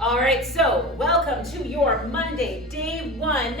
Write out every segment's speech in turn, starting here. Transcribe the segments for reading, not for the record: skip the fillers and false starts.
All right, so welcome to your Monday, day one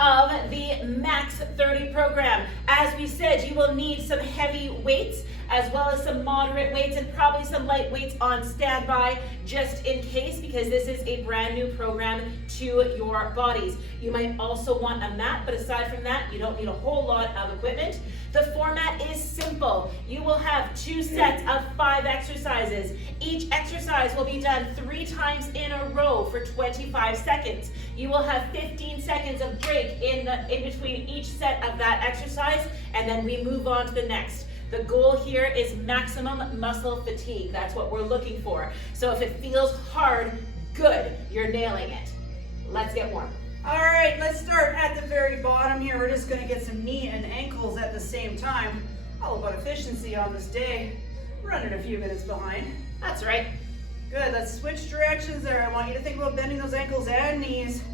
of the Max 30 program. As we said, you will need some heavy weights as well as some moderate weights and probably some light weights on standby just in case, because this is a brand new program to your bodies. You might also want a mat, but aside from that, you don't need a whole lot of equipment. The format is simple. You will have 2 sets of 5 exercises. Each exercise will be done 3 times in a row for 25 seconds. You will have 15 seconds of break in between each set of that exercise, and then we move on to the next. The goal here is maximum muscle fatigue. That's what we're looking for. So if it feels hard, good, you're nailing it. Let's get warm. All right, let's start at the very bottom here. We're just gonna get some knee and ankles at the same time. All about efficiency on this day. Running a few minutes behind. That's right. Good, let's switch directions there. I want you to think about bending those ankles and knees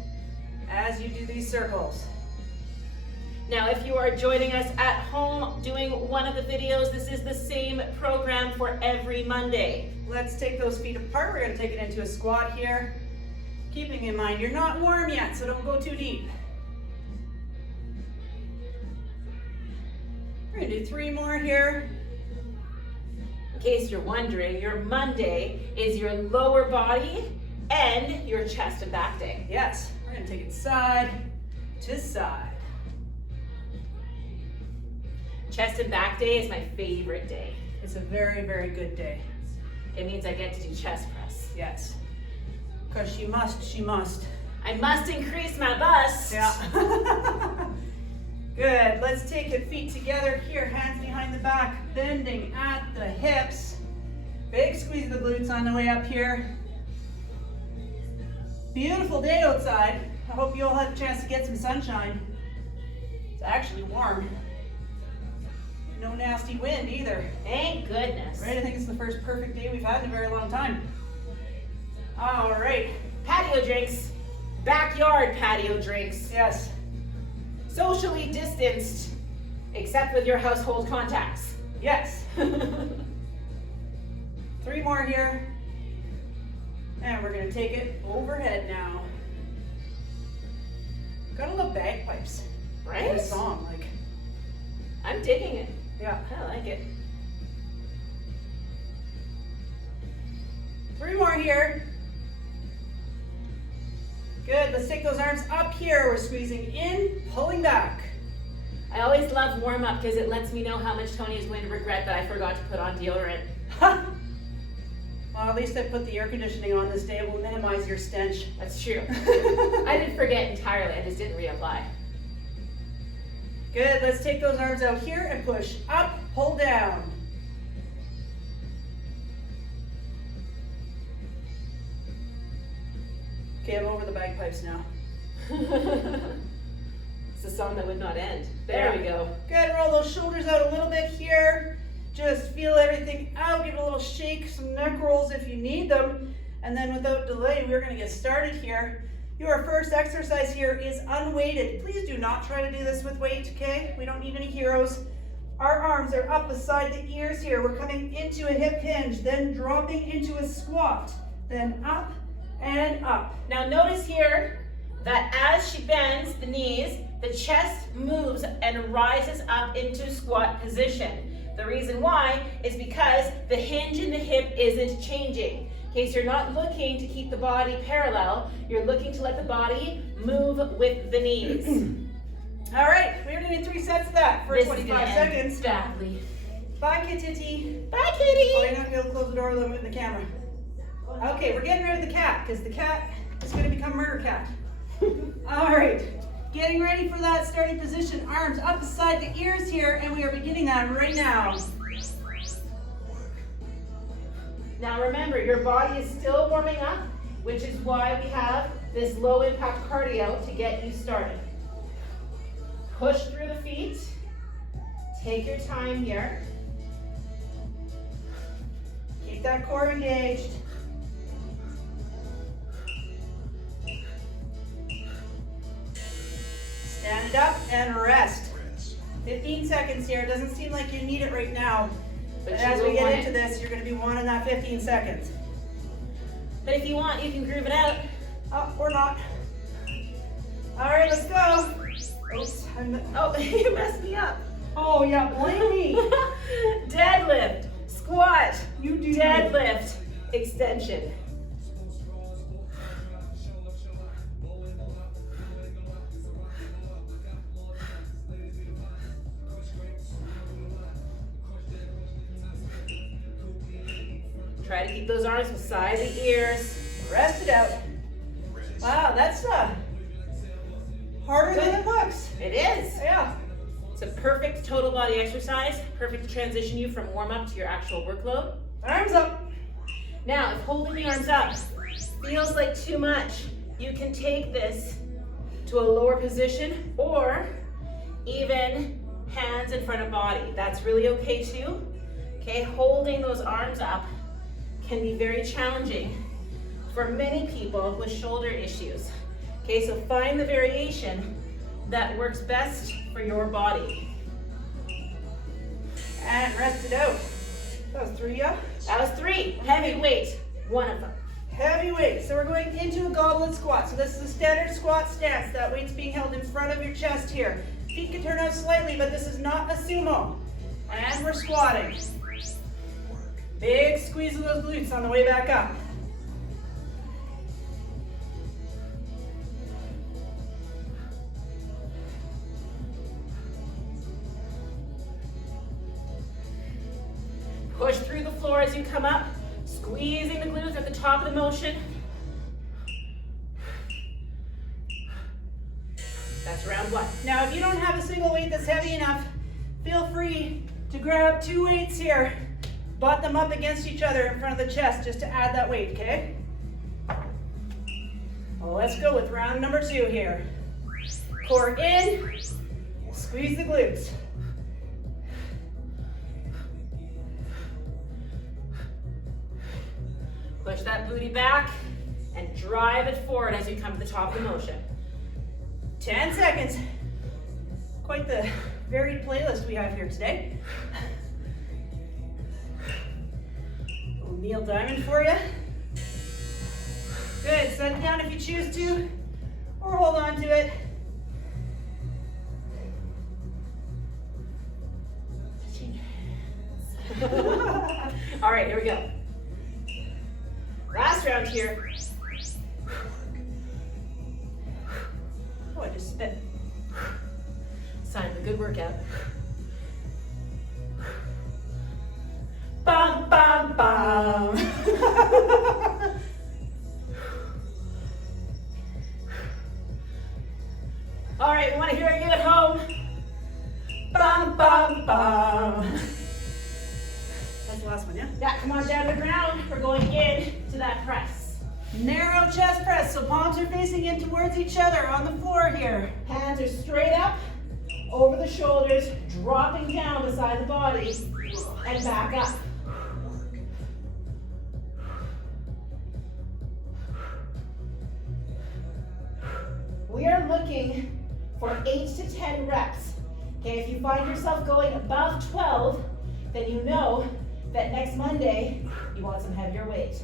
as you do these circles. Now, if you are joining us at home doing one of the videos, this is the same program for every Monday. Let's take those feet apart. We're gonna take it into a squat here. Keeping in mind, you're not warm yet, so don't go too deep. We're gonna do 3 more here. In case you're wondering, your Monday is your lower body and your chest and back day. Yes, we're gonna take it side to side. Chest and back day is my favorite day. It's a very, very good day. It means I get to do chest press. Yes. Because she must. I must increase my bust. Yeah. Good, let's take it feet together here, hands behind the back, bending at the hips. Big squeeze of the glutes on the way up here. Beautiful day outside. I hope you all had a chance to get some sunshine. It's actually warm. No nasty wind either. Thank goodness. Right, I think it's the first perfect day we've had in a very long time. All right. Patio drinks. Backyard patio drinks. Yes. Socially distanced, except with your household contacts. Yes. 3 more here. And we're gonna take it overhead now. Gotta love bagpipes. Right? In a song, like. I'm digging it. Yeah. I like it. 3 more here. Good, let's take those arms up here. We're squeezing in, pulling back. I always love warm up because it lets me know how much Tony is going to regret that I forgot to put on deodorant. Well, at least I put the air conditioning on this day. It will minimize your stench. That's true. I didn't forget entirely, I just didn't reapply. Good, let's take those arms out here and push up, pull down. Okay, I'm over the bagpipes now. It's a song that would not end. There we go. Good, roll those shoulders out a little bit here. Just feel everything out, give it a little shake, some neck rolls if you need them. And then without delay, we're gonna get started here. Your first exercise here is unweighted. Please do not try to do this with weight, okay? We don't need any heroes. Our arms are up beside the ears here. We're coming into a hip hinge, then dropping into a squat, then up and up. Now notice here that as she bends the knees, the chest moves and rises up into squat position. The reason why is because the hinge in the hip isn't changing. In case you're not looking to keep the body parallel, you're looking to let the body move with the knees. All right, we're gonna do 3 sets of that for 25 seconds. Badly. Bye, Kitty. Bye, Oh, kitty. you're not gonna be able to close the door without moving the camera. Okay, we're getting rid of the cat because the cat is gonna become murder cat. All right, getting ready for that starting position. Arms up beside the ears here, and we are beginning that right now. Now remember, your body is still warming up, which is why we have this low impact cardio to get you started. Push through the feet. Take your time here. Keep that core engaged. Stand up and rest. 15 seconds here. It doesn't seem like you need it right now. But as we get into this, you're going to be wanting that 15 seconds. But if you want, you can groove it out. Oh, or not. All right, let's go. Oops, Oh, you messed me up. oh yeah, blame me. Deadlift, squat, You do. deadlift, extension. Try to keep those arms beside the ears. Rest it out. Wow, that's harder than it looks. It is. Yeah. It's a perfect total body exercise, perfect to transition you from warm up to your actual workload. Arms up. Now, if holding the arms up feels like too much, you can take this to a lower position or even hands in front of body. That's really okay too. Okay, holding those arms up can be very challenging for many people with shoulder issues. Okay, so find the variation that works best for your body. And rest it out. That was 3, yeah? That was 3. Heavy weight, one of them. Heavy weight. So we're going into a goblet squat. So this is a standard squat stance. That weight's being held in front of your chest here. Feet can turn out slightly, but this is not a sumo. And we're squatting. Big squeeze of those glutes on the way back up. Push through the floor as you come up, squeezing the glutes at the top of the motion. That's round 1. Now, if you don't have a single weight that's heavy enough, feel free to grab 2 weights here, butt them up against each other in front of the chest just to add that weight, okay? Well, let's go with round number 2 here. Core in, squeeze the glutes. Push that booty back and drive it forward as you come to the top of the motion. 10 seconds. Quite the varied playlist we have here today. Little Neil Diamond for you. Good, set it down if you choose to, or hold on to it. All right, here we go. Last round here. Oh, I just spit. Sign of a good workout. Bum, bum, bum. All right, we want to hear you at home. Bum, bum, bum. That's the last one, yeah? Yeah, come on down to the ground. We're going in to that press. Narrow chest press, so palms are facing in towards each other on the floor here. Hands are straight up, over the shoulders, dropping down beside the body, and back up. We are looking for 8 to 10 reps. Okay, if you find yourself going above 12, then you know that next Monday, you want some heavier weight.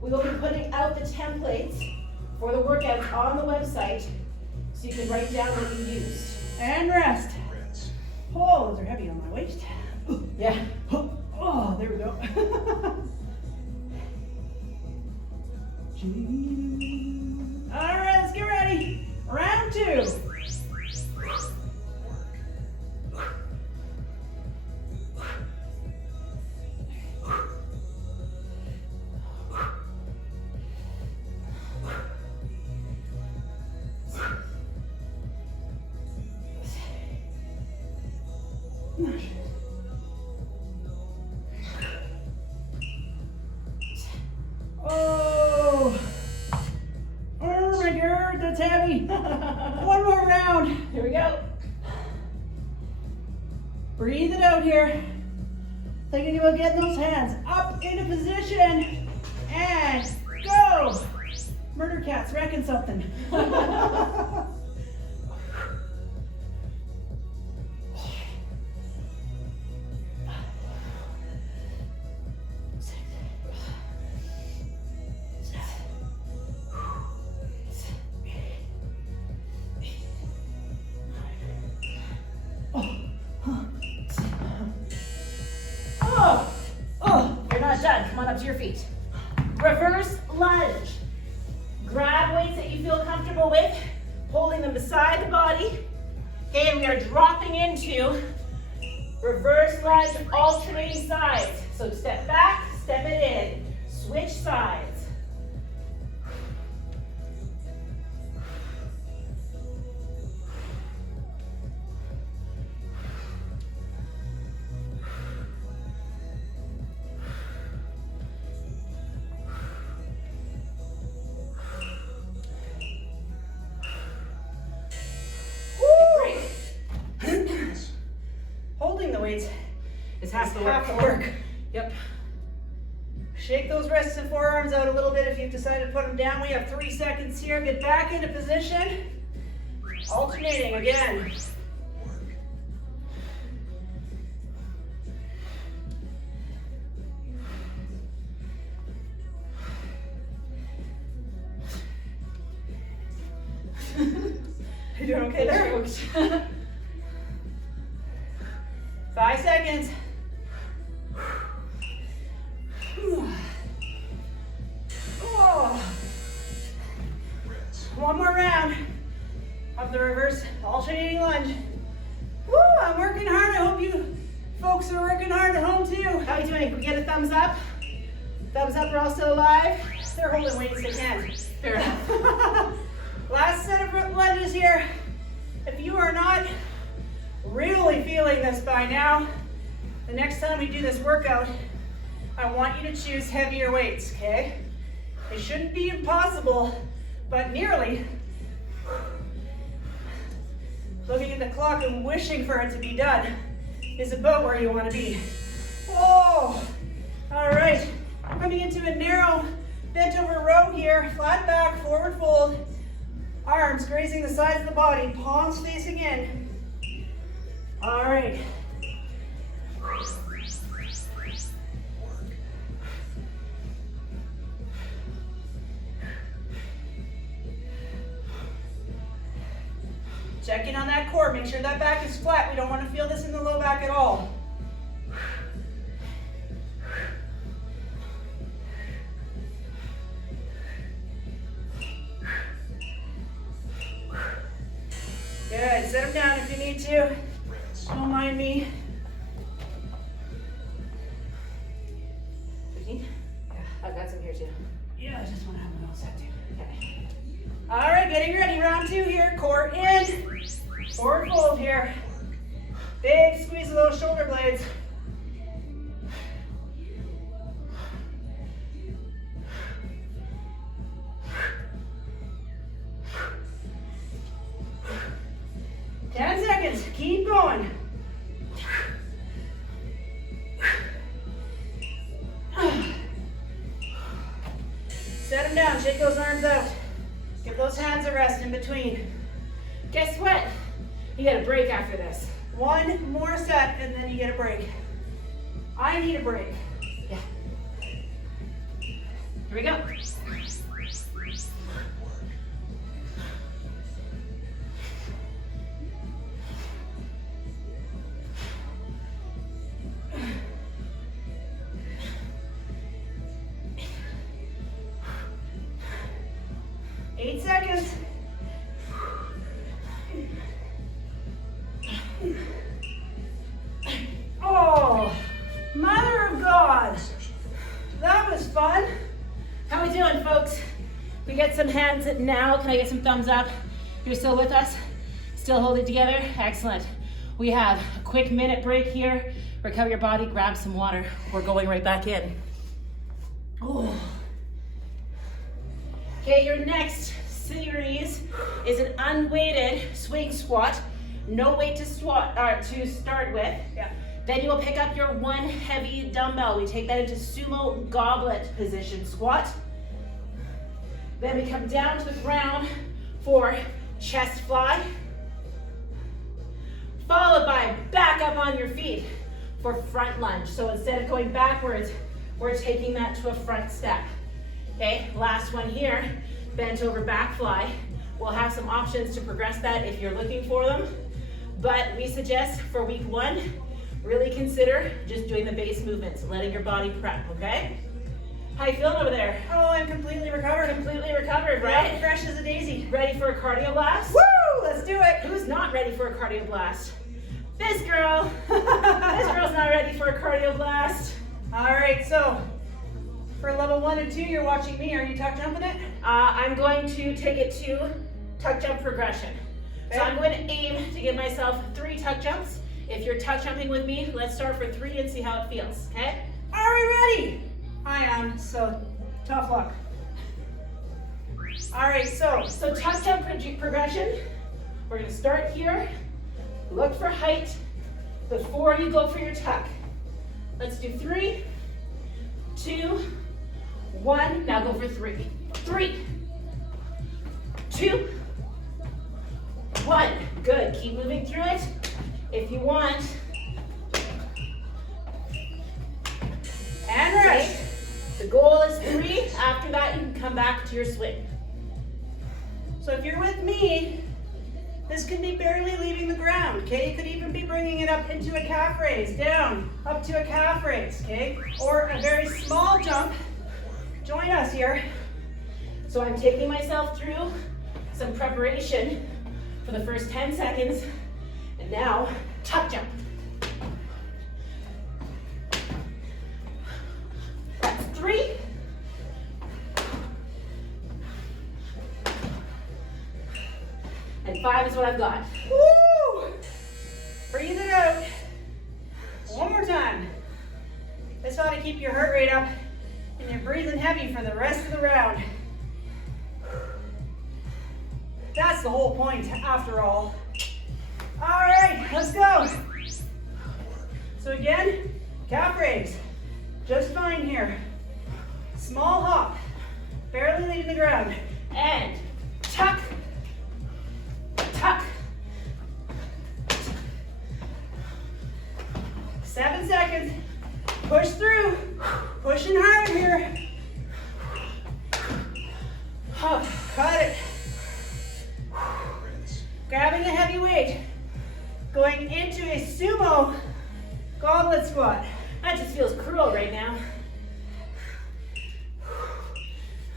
We will be putting out the templates for the workouts on the website so you can write down what you used. And rest. Oh, those are heavy on my waist. Yeah. Oh, there we go. All right, let's get ready. Round 2. Oh my God, that's heavy. One more round. Here we go. Breathe it out here. Thinking about getting those hands up into position and go. Murder cats wrecking something. onto your feet. Reverse lunge. Grab weights that you feel comfortable with, holding them beside the body. Okay, and we are dropping into reverse lunge, alternating sides. So step back, step it in, switch sides. Holding the weights It's half the work. half the work. Yep. Shake those wrists and forearms out a little bit if you've decided to put them down. We have 3 seconds here. Get back into position. Alternating again. You doing okay there? 5 seconds. Oh. One more round of the reverse alternating lunge. Woo, I'm working hard. I hope you folks are working hard at home too. How are you doing? Can we get a thumbs up? Thumbs up, we're all still alive. They're holding weights, they can. Fair enough. Last set of lunges here. If you are not really feeling this by now, the next time we do this workout, I want you to choose heavier weights, okay? It shouldn't be impossible, but nearly. Looking at the clock and wishing for it to be done is about where you want to be. Oh, all right. Coming into a narrow bent over row here, flat back, forward fold, arms grazing the sides of the body, palms facing in. All right. Check in on that core, make sure that back is flat. We don't want to feel this in the low back at all. Good, set them down if you need to. Don't mind me. 15? Yeah, I've got some here too. Yeah, I just want to have one else set too. Okay. All right, getting ready. Round 2 here. Core in. Forward fold here. Big squeeze of those shoulder blades. Keep going. Set them down, shake those arms out. Give those hands a rest in between. Guess what? You get a break after this. One more set and then you get a break. I need a break. Yeah. Here we go. Eight seconds. Oh, mother of God. That was fun. How we doing, folks? We get some hands now. Can I get some thumbs up? You're still with us? Still hold it together? Excellent. We have a quick minute break here. Recover your body, grab some water. We're going right back in. Oh. Okay, your next series is an unweighted swing squat. No weight to start with. Yeah. Then you will pick up your one heavy dumbbell. We take that into sumo goblet position squat. Then we come down to the ground for chest fly. Followed by back up on your feet for front lunge. So instead of going backwards, we're taking that to a front step. Okay, last one here, bent over back fly. We'll have some options to progress that if you're looking for them. But we suggest for week 1, really consider just doing the base movements, letting your body prep, okay? How you feeling over there? Oh, I'm completely recovered. Completely recovered, Yeah, right? fresh as a daisy. Ready for a cardio blast? Woo! Let's do it. Who's not ready for a cardio blast? This girl. This girl's not ready for a cardio blast. All right, so for level 1 and 2, you're watching me. Are you tuck jumping it? I'm going to take it to tuck jump progression. So Okay. I'm going to aim to give myself 3 tuck jumps. If you're tuck jumping with me, let's start for 3 and see how it feels, okay? Are we ready? I am, so tough luck. All right, so So tuck jump progression, we're gonna start here, look for height before you go for your tuck. Let's do 3, 2, 1, now go for 3. 3, 2, 1, good, keep moving through it. If you want, and rest. okay, the goal is 3, after that you can come back to your swing. So if you're with me, this could be barely leaving the ground, okay? You could even be bringing it up into a calf raise, down, up to a calf raise, okay? Or a very small jump. Join us here. So I'm taking myself through some preparation for the first 10 seconds, and now tuck jump. That's 3. And 5 is what I've got. Woo! Breathe it out. One more time. This ought to keep your heart rate up and you're breathing heavy for the rest of the round. That's the whole point, after all. All right, let's go. So again, calf raise. Just fine here. Small hop, barely leaving the ground. And tuck, tuck. 7 seconds. Push through. Pushing hard here. Cut it. Grabbing a heavy weight. Going into a sumo goblet squat. That just feels cruel right now.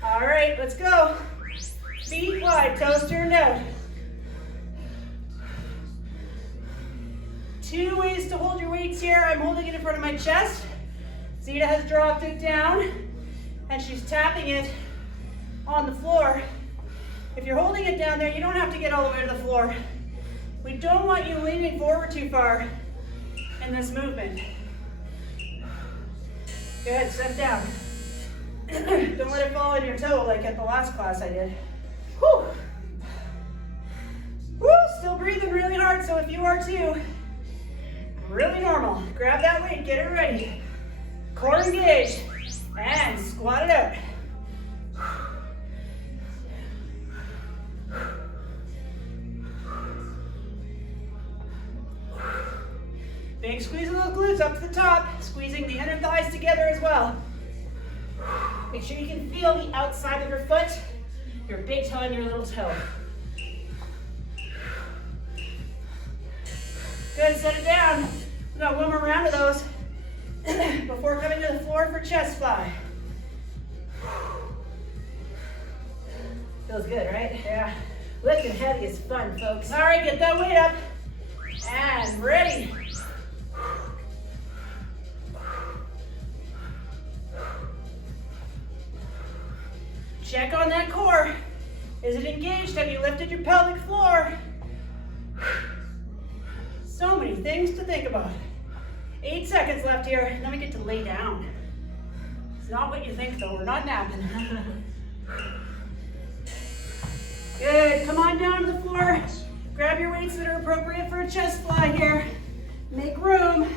All right, let's go. Feet wide, toes turned out. 2 ways to hold your weights here. I'm holding it in front of my chest. Zita has dropped it down and she's tapping it on the floor. If you're holding it down there, you don't have to get all the way to the floor. We don't want you leaning forward too far in this movement. Good, step down. Don't let it fall on your toe like at the last class I did. Whew. Woo, still breathing really hard, so if you are too, really normal. Grab that weight, get it ready. Core engaged, and squat it out. Big squeeze of those glutes up to the top, squeezing the inner thighs together as well. Make sure you can feel the outside of your foot, your big toe and your little toe. Good, set it down. We got one more round of those before coming to the floor for chest fly. Feels good, right? Yeah. Lifting heavy is fun, folks. All right, get that weight up. And ready. Check on that core. Is it engaged? Have you lifted your pelvic floor? So many things to think about. 8 seconds left here, and then we get to lay down. It's not what you think though, we're not napping. Good, come on down to the floor. Grab your weights that are appropriate for a chest fly here. Make room.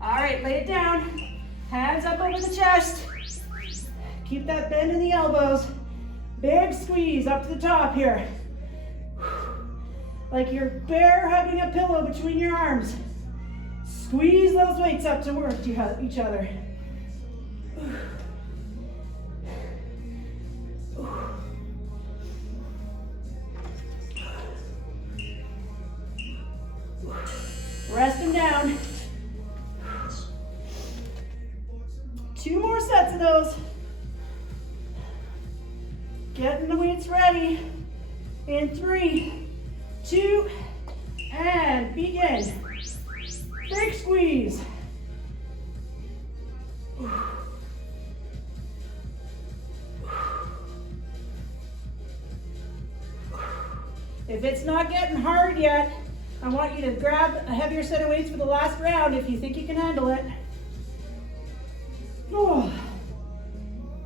All right, lay it down. Hands up over the chest. Keep that bend in the elbows. Big squeeze up to the top here. Like you're bear hugging a pillow between your arms. Squeeze those weights up towards each other. Rest them down. 2 more sets of those. Getting the weights ready. In 3, 2, and begin. Big squeeze. If it's not getting hard yet, I want you to grab a heavier set of weights for the last round if you think you can handle it. Oh.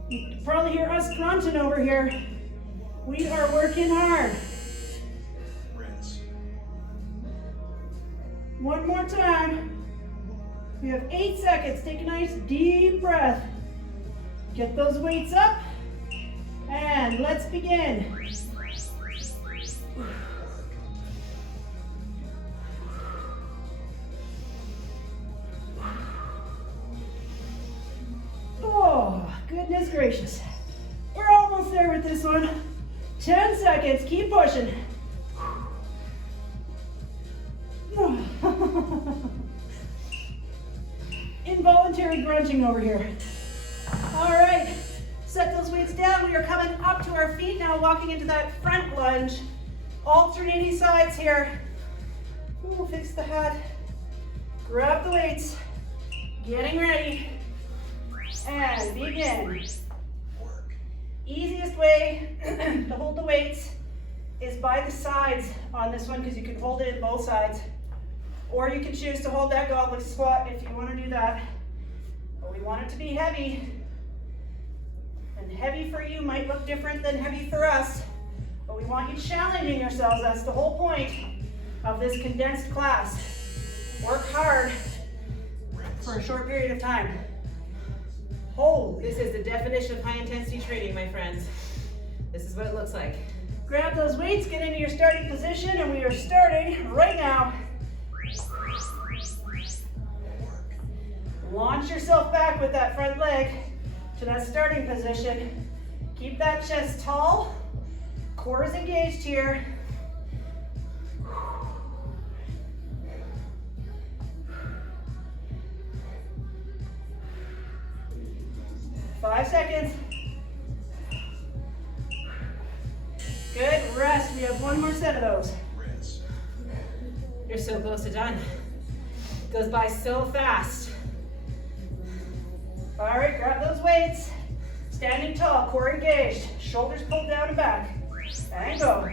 You can probably hear us grunting over here. We are working hard. One more time. We have 8 seconds. Take a nice deep breath. Get those weights up. And let's begin. Oh, goodness gracious. We're almost there with this one. 10 seconds, keep pushing. Involuntary grunting over here. All right, set those weights down. We are coming up to our feet now, walking into that front lunge. Alternating sides here. Ooh, fix the hat. Grab the weights. Getting ready. And begin. Easiest way to hold the weights is by the sides on this one because you can hold it in both sides. Or you can choose to hold that goblet squat if you want to do that. But we want it to be heavy. And heavy for you might look different than heavy for us. But we want you challenging yourselves. That's the whole point of this condensed class. Work hard for a short period of time. Hold. This is the definition of high intensity training, my friends. This is what it looks like. Grab those weights, get into your starting position, and we are starting right now. Launch yourself back with that front leg to that starting position. Keep that chest tall. Core is engaged here. 5 seconds. Good, rest. We have 1 more set of those. You're so close to done. It goes by so fast. All right, grab those weights. Standing tall, core engaged. Shoulders pulled down and back. And go.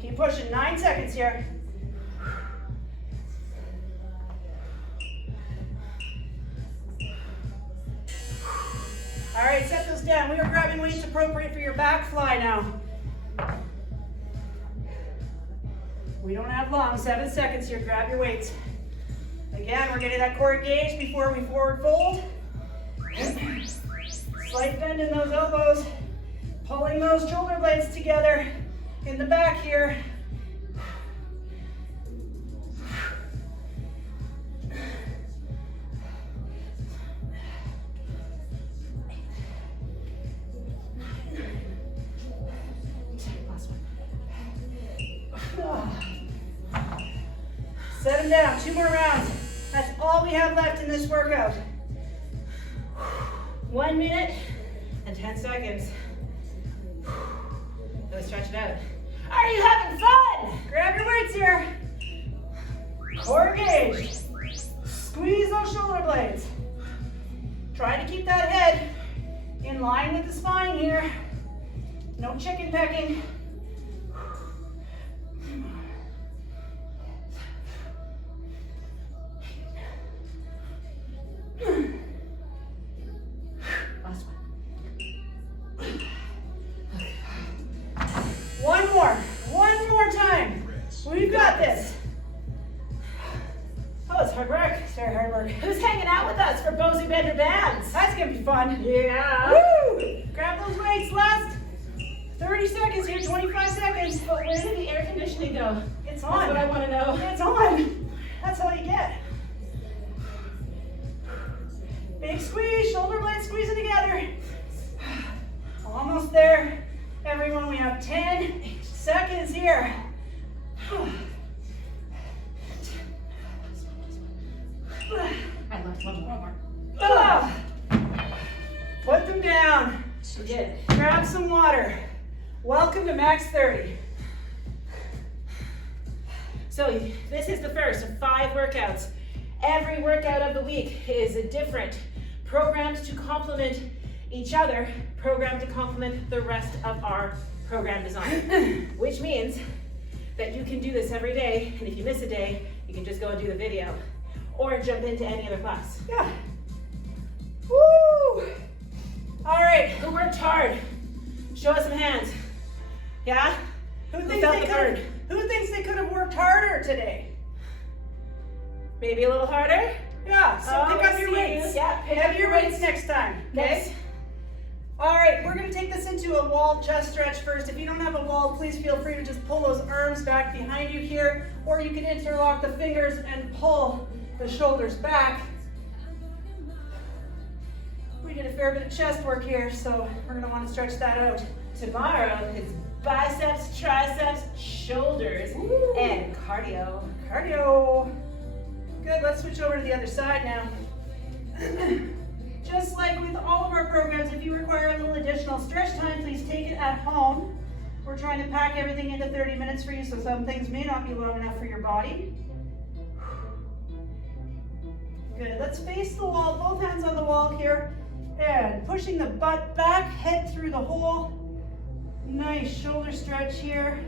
Keep pushing, 9 seconds here. All right, set those down. We are grabbing weights appropriate for your back fly now. We don't have long, 7 seconds here. Grab your weights. Again, we're getting that core engaged before we forward fold. Slight bend in those elbows. Pulling those shoulder blades together in the back here. Set them down, 2 more rounds. That's all we have left in this workout. 1 minute and 10 seconds. Let's stretch it out. Are you having fun? Grab your weights here. Core engaged. Squeeze those shoulder blades. Try to keep that head in line with the spine here. No chicken pecking. Last one. One more time. We've got this. Oh, it's hard work. It's very hard work. Who's hanging out with us for Bozy Bender Bands? That's gonna be fun. Yeah. Woo! Grab those weights. Last 30 seconds here, 25 seconds. But where did the air conditioning go? It's That's on. what I want to know. It's on. That's all you get. Big squeeze, shoulder here. I left one more. Put them down. She did. Grab some water. Welcome to Max 30. So this is the first of 5 workouts. Every workout of the week is a different, programmed to complement each other, programmed to complement the rest of our program design, which means that you can do this every day, and if you miss a day, you can just go and do the video or jump into any other class. Yeah. Woo! All right. Who worked hard? Show us some hands. Yeah? Who felt the burn? Who thinks they could have worked harder today? Maybe a little harder? Yeah, so pick up your see. weights. Yeah, pick Pick up up your weights next time, okay? Yes. All right, we're gonna take this into a wall chest stretch first. If you don't have a wall, please feel free to just pull those arms back behind you here, or you can interlock the fingers and pull the shoulders back. We did a fair bit of chest work here, so we're gonna wanna stretch that out. Tomorrow is biceps, triceps, shoulders, Ooh. and cardio. Cardio. Good, let's switch over to the other side now. Just like with all of our programs, if you require a little additional stretch time, please take it at home. We're trying to pack everything into 30 minutes for you, so some things may not be long enough for your body. Good, let's face the wall, both hands on the wall here, and pushing the butt back, head through the hole. Nice shoulder stretch here.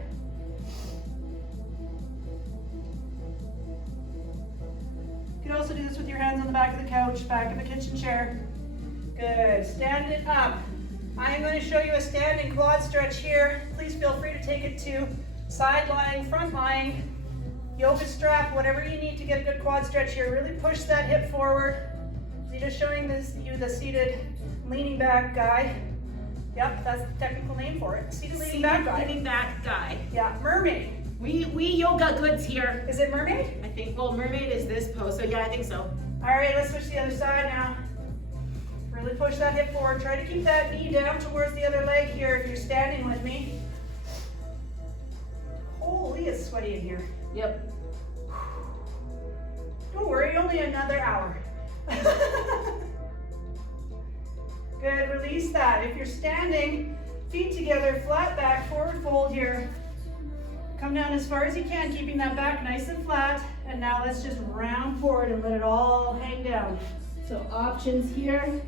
You can also do this with your hands on the back of the couch, back of the kitchen chair. Good, stand it up. I am going to show you a standing quad stretch here. Please feel free to take it to side lying, front lying, yoga strap, whatever you need to get a good quad stretch here. Really push that hip forward. Zita's showing you the seated leaning back guy. Yep, that's the technical name for it. Seated leaning back guy. Leaning back guy. Yeah, mermaid. We yoga goods here. Is it mermaid? I think, well, mermaid is this pose, so yeah, I think so. All right, let's switch to the other side now. Really push that hip forward. Try to keep that knee down towards the other leg here if you're standing with me. Holy, it's sweaty in here. Yep. Don't worry, only another hour. Good, release that. If you're standing, feet together, flat back, forward fold here. Come down as far as you can, keeping that back nice and flat. And now let's just round forward and let it all hang down. So options here,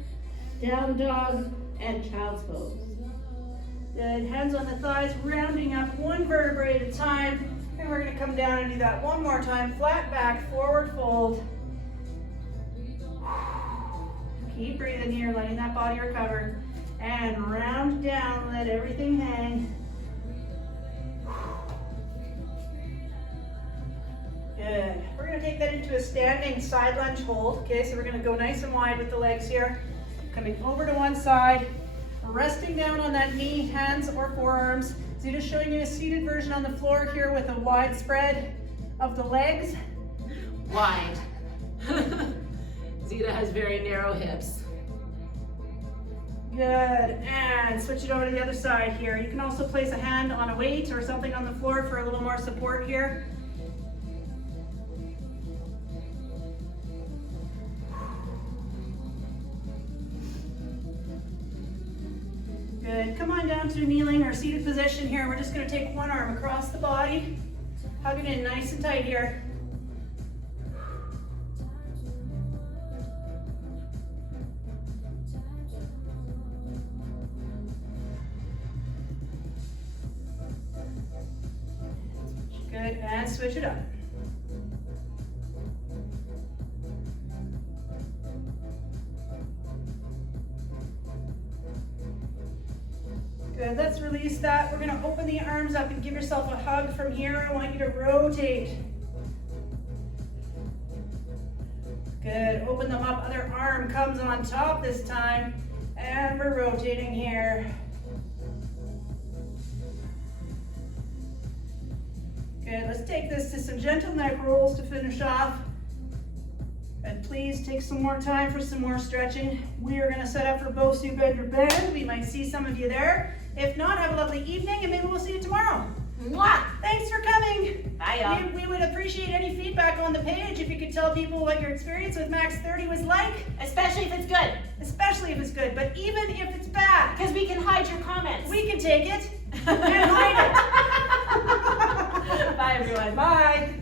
down dog, and child's pose. Good, hands on the thighs, rounding up one vertebrae at a time. And we're gonna come down and do that one more time. Flat back, forward fold. Keep breathing here, letting that body recover. And round down, let everything hang. Good. We're going to take that into a standing side lunge hold. Okay, so we're going to go nice and wide with the legs here. Coming over to one side, resting down on that knee, hands or forearms. So just showing you a seated version on the floor here with a wide spread of the legs. Wide. Zita has very narrow hips. Good, and switch it over to the other side here. You can also place a hand on a weight or something on the floor for a little more support here. Good, come on down to kneeling or seated position here. We're just gonna take one arm across the body, hug it in nice and tight here. Good, and switch it up. Good, let's release that. We're gonna open the arms up and give yourself a hug from here. I want you to rotate. Good, open them up. Other arm comes on top this time. And we're rotating here. Good, let's take this to some gentle neck rolls to finish off. And please take some more time for some more stretching. We are gonna set up for Bosu Bend or Bend. We might see some of you there. If not, have a lovely evening and maybe we'll see you tomorrow. Mwah! Thanks for coming. Bye, y'all. We would appreciate any feedback on the page if you could tell people what your experience with Max 30 was like, Especially if it's good, especially if it's good, but even if it's bad, because we can hide your comments. we can take it and hide it. Bye, everyone. Bye.